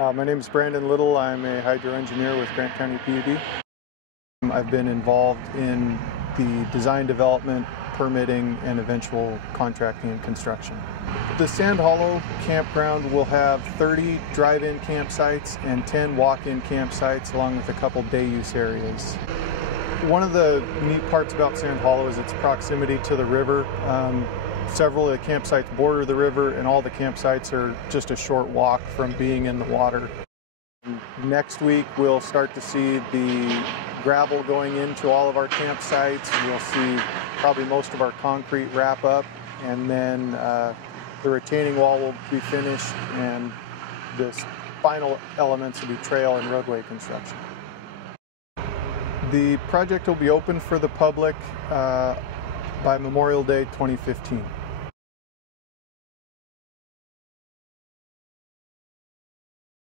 My name is Brandon Little. I'm a hydro engineer with Grant County PUD. I've been involved in the design, development, permitting, and eventual contracting and construction. The Sand Hollow Campground will have 30 drive-in campsites and 10 walk-in campsites, along with a couple day-use areas. One of the neat parts about Sand Hollow is its proximity to the river. Several of the campsites border the river, and all the campsites are just a short walk from being in the water. Next week, we'll start to see the gravel going into all of our campsites. We'll see probably most of our concrete wrap up, and then the retaining wall will be finished, and the final elements will be trail and roadway construction. The project will be open for the public by Memorial Day 2015.